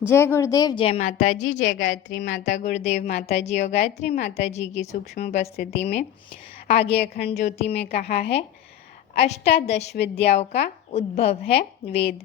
जय गुरुदेव, जय माता जी, जय गायत्री माता। गुरुदेव माता जी और गायत्री माता जी की सूक्ष्म उपस्थिति में आगे अखंड ज्योति में कहा है, अष्टादश विद्याओं का उद्भव है वेद।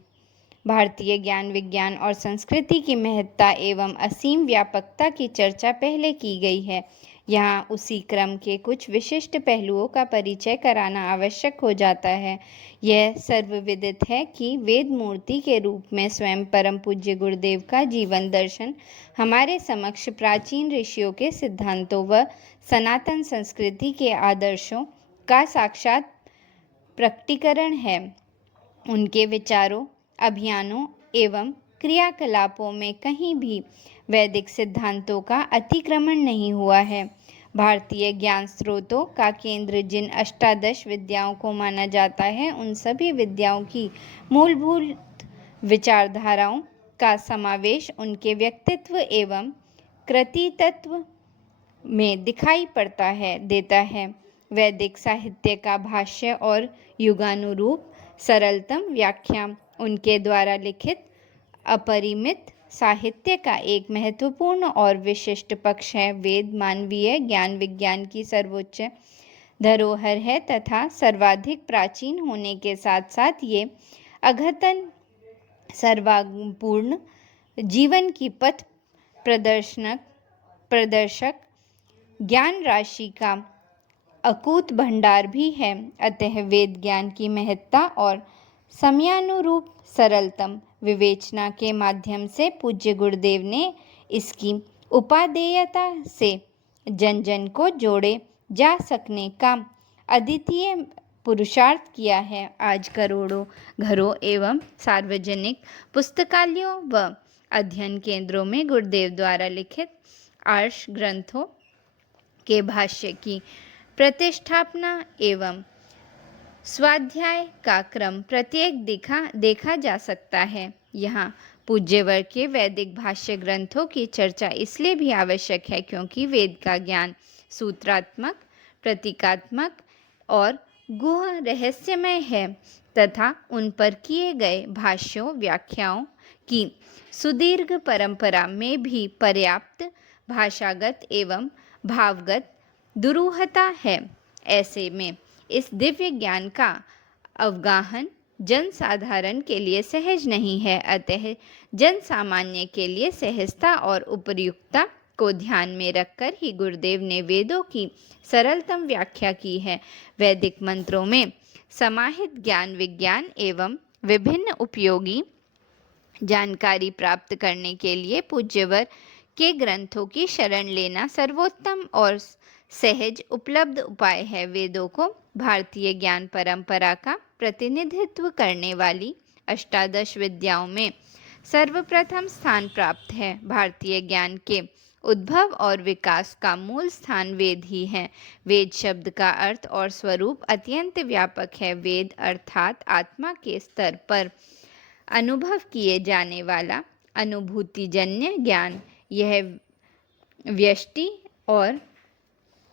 भारतीय ज्ञान विज्ञान और संस्कृति की महत्ता एवं असीम व्यापकता की चर्चा पहले की गई है। यहाँ उसी क्रम के कुछ विशिष्ट पहलुओं का परिचय कराना आवश्यक हो जाता है। यह सर्वविदित है कि वेद मूर्ति के रूप में स्वयं परम पूज्य गुरुदेव का जीवन दर्शन हमारे समक्ष प्राचीन ऋषियों के सिद्धांतों व सनातन संस्कृति के आदर्शों का साक्षात प्रकटीकरण है। उनके विचारों, अभियानों एवं क्रियाकलापों में कहीं भी वैदिक सिद्धांतों का अतिक्रमण नहीं हुआ है। भारतीय ज्ञान स्रोतों का केंद्र जिन अष्टादश विद्याओं को माना जाता है, उन सभी विद्याओं की मूलभूत विचारधाराओं का समावेश उनके व्यक्तित्व एवं कृतित्व में दिखाई देता है। वैदिक साहित्य का भाष्य और युगानुरूप सरलतम व्याख्या उनके द्वारा लिखित अपरिमित साहित्य का एक महत्वपूर्ण और विशिष्ट पक्ष है। वेद मानवीय ज्ञान विज्ञान की सर्वोच्च धरोहर है तथा सर्वाधिक प्राचीन होने के साथ साथ ये अद्यतन सर्वपूर्ण जीवन की पथ प्रदर्शक ज्ञान राशि का अकूत भंडार भी है। अतः वेद ज्ञान की महत्ता और समयानुरूप सरलतम विवेचना के माध्यम से पूज्य गुरुदेव ने इसकी उपादेयता से जन जन को जोड़े जा सकने का अद्वितीय पुरुषार्थ किया है। आज करोड़ों घरों एवं सार्वजनिक पुस्तकालयों व अध्ययन केंद्रों में गुरुदेव द्वारा लिखित आर्ष ग्रंथों के भाष्य की प्रतिष्ठापना एवं स्वाध्याय का क्रम प्रत्येक देखा जा सकता है। यहाँ पूज्य वर्ग के वैदिक भाष्य ग्रंथों की चर्चा इसलिए भी आवश्यक है क्योंकि वेद का ज्ञान सूत्रात्मक, प्रतीकात्मक और गुह रहस्यमय है तथा उन पर किए गए भाष्यों व्याख्याओं की सुदीर्घ परंपरा में भी पर्याप्त भाषागत एवं भावगत दुरूहता है। ऐसे में इस दिव्य ज्ञान का अवगाहन जन साधारण के लिए सहज नहीं है। अतः जन सामान्य के लिए सहजता और उपयुक्तता को ध्यान में रखकर ही गुरुदेव ने वेदों की सरलतम व्याख्या की है। वैदिक मंत्रों में समाहित ज्ञान विज्ञान एवं विभिन्न उपयोगी जानकारी प्राप्त करने के लिए पूज्यवर के ग्रंथों की शरण लेना सर्वोत्तम और सहज उपलब्ध उपाय है। वेदों को भारतीय ज्ञान परंपरा का प्रतिनिधित्व करने वाली अष्टादश विद्याओं में सर्वप्रथम स्थान प्राप्त है। भारतीय ज्ञान के उद्भव और विकास का मूल स्थान वेद ही है। वेद शब्द का अर्थ और स्वरूप अत्यंत व्यापक है। वेद अर्थात आत्मा के स्तर पर अनुभव किए जाने वाला अनुभूतिजन्य ज्ञान। यह व्यष्टि और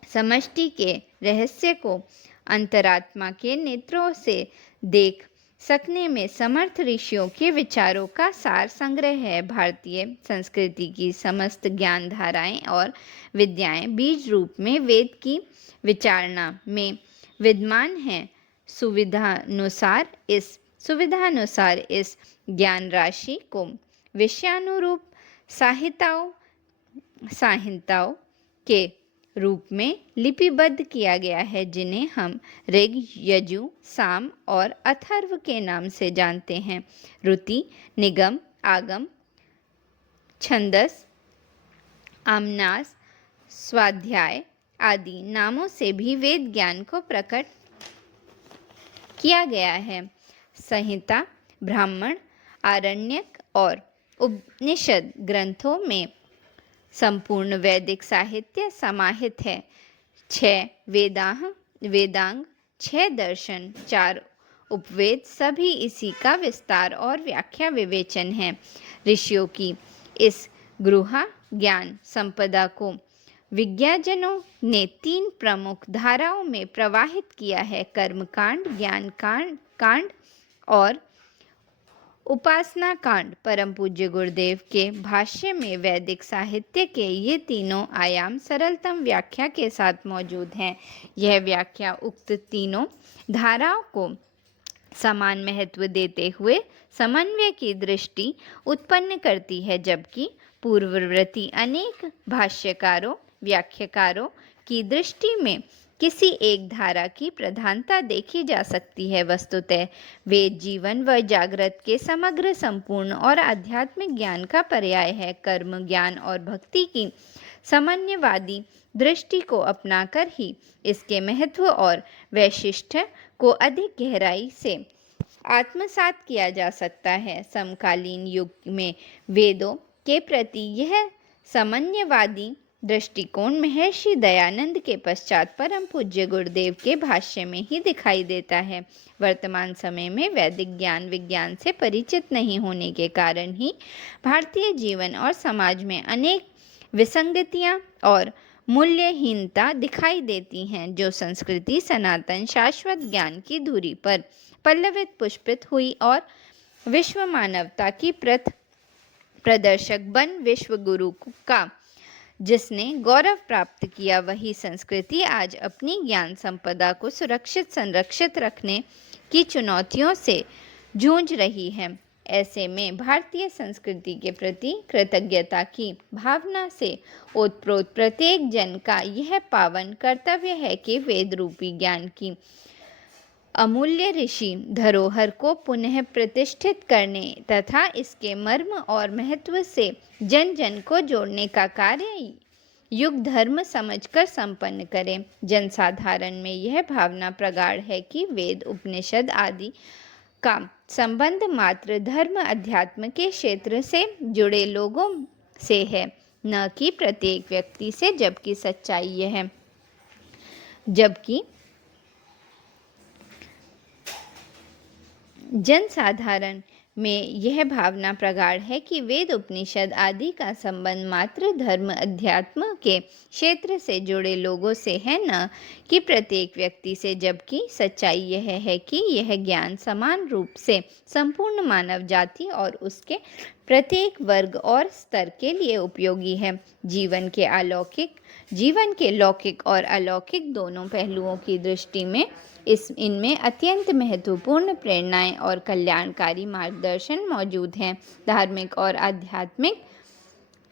समष्टि के रहस्य को अंतरात्मा के नेत्रों से देख सकने में समर्थ ऋषियों के विचारों का सार संग्रह है। भारतीय संस्कृति की समस्त ज्ञान धाराएं और विद्याएं बीज रूप में वेद की विचारणा में विद्यमान हैं। सुविधानुसार इस ज्ञान राशि को विषयानुरूप संहिताओं के रूप में लिपिबद्ध किया गया है, जिन्हें हम ऋग, यजु, साम और अथर्व के नाम से जानते हैं। ऋति, निगम, आगम, छंदस, आमनास, स्वाध्याय आदि नामों से भी वेद ज्ञान को प्रकट किया गया है। संहिता, ब्राह्मण, आरण्यक और उपनिषद ग्रंथों में संपूर्ण वैदिक साहित्य समाहित है। 6 वेदांग, 6 दर्शन, 4 उपवेद सभी इसी का विस्तार और व्याख्या विवेचन है। ऋषियों की इस गूढ़ ज्ञान संपदा को विज्ञानजनों ने 3 प्रमुख धाराओं में प्रवाहित किया है: कर्मकांड, ज्ञान कांड और उपासना कांड। परम पूज्य गुरुदेव के भाष्य में वैदिक साहित्य के ये तीनों आयाम सरलतम व्याख्या के साथ मौजूद हैं। यह व्याख्या उक्त तीनों धाराओं को समान महत्व देते हुए समन्वय की दृष्टि उत्पन्न करती है, जबकि पूर्ववर्ती अनेक भाष्यकारों व्याख्याकारों की दृष्टि में किसी एक धारा की प्रधानता देखी जा सकती है। वस्तुतः वेद जीवन व जागृत के समग्र, संपूर्ण और आध्यात्मिक ज्ञान का पर्याय है। कर्म, ज्ञान और भक्ति की समन्वयवादी दृष्टि को अपनाकर ही इसके महत्व और वैशिष्ट्य को अधिक गहराई से आत्मसात किया जा सकता है। समकालीन युग में वेदों के प्रति यह समन्वयवादी दृष्टिकोण महर्षि दयानंद के पश्चात परम पूज्य गुरुदेव के भाष्य में ही दिखाई देता है। वर्तमान समय में वैदिक ज्ञान विज्ञान से परिचित नहीं होने के कारण ही भारतीय जीवन और समाज में अनेक विसंगतियां और मूल्यहीनता दिखाई देती हैं, जो संस्कृति सनातन शाश्वत ज्ञान की धुरी पर पल्लवित पुष्पित हुई और विश्व मानवता की प्रदर्शक बन विश्व गुरु का जिसने गौरव प्राप्त किया, वही संस्कृति आज अपनी ज्ञान संपदा को सुरक्षित संरक्षित रखने की चुनौतियों से जूझ रही है। ऐसे में भारतीय संस्कृति के प्रति कृतज्ञता की भावना से ओतप्रोत प्रत्येक जन का यह पावन कर्तव्य है कि वेद रूपी ज्ञान की अमूल्य ऋषि धरोहर को पुनः प्रतिष्ठित करने तथा इसके मर्म और महत्व से जन जन को जोड़ने का कार्य युग धर्म समझकर संपन्न करें। जनसाधारण में यह भावना प्रगाढ़ है कि वेद उपनिषद आदि का संबंध मात्र धर्म अध्यात्म के क्षेत्र से जुड़े लोगों से है, न कि प्रत्येक व्यक्ति से, जबकि सच्चाई यह है जनसाधारण में यह भावना प्रगाढ़ है कि वेद उपनिषद आदि का संबंध मात्र धर्म अध्यात्म के क्षेत्र से जुड़े लोगों से है, न कि प्रत्येक व्यक्ति से, जबकि सच्चाई यह है कि यह ज्ञान समान रूप से संपूर्ण मानव जाति और उसके प्रत्येक वर्ग और स्तर के लिए उपयोगी है। जीवन के लौकिक और अलौकिक दोनों पहलुओं की दृष्टि में इनमें अत्यंत महत्वपूर्ण प्रेरणाएं और कल्याणकारी मार्गदर्शन मौजूद हैं। धार्मिक और आध्यात्मिक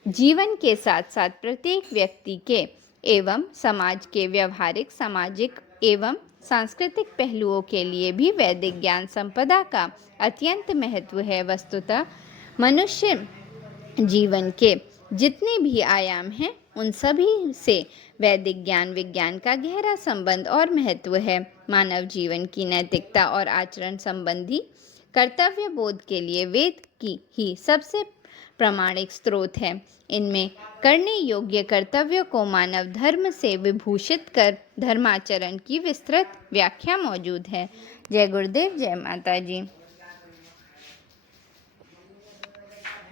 जीवन के साथ साथ प्रत्येक व्यक्ति के एवं समाज के व्यवहारिक, सामाजिक एवं सांस्कृतिक पहलुओं के लिए भी वैदिक ज्ञान संपदा का अत्यंत महत्व है। वस्तुतः मनुष्य जीवन के जितने भी आयाम हैं, उन सभी से वैदिक ज्ञान विज्ञान का गहरा संबंध और महत्व है। मानव जीवन की नैतिकता और आचरण संबंधी कर्तव्य बोध के लिए वेद की ही सबसे प्रामाणिक स्रोत है। इनमें करने योग्य कर्तव्यों को मानव धर्म से विभूषित कर धर्माचरण की विस्तृत व्याख्या मौजूद है। जय गुरुदेव, जय माता जी।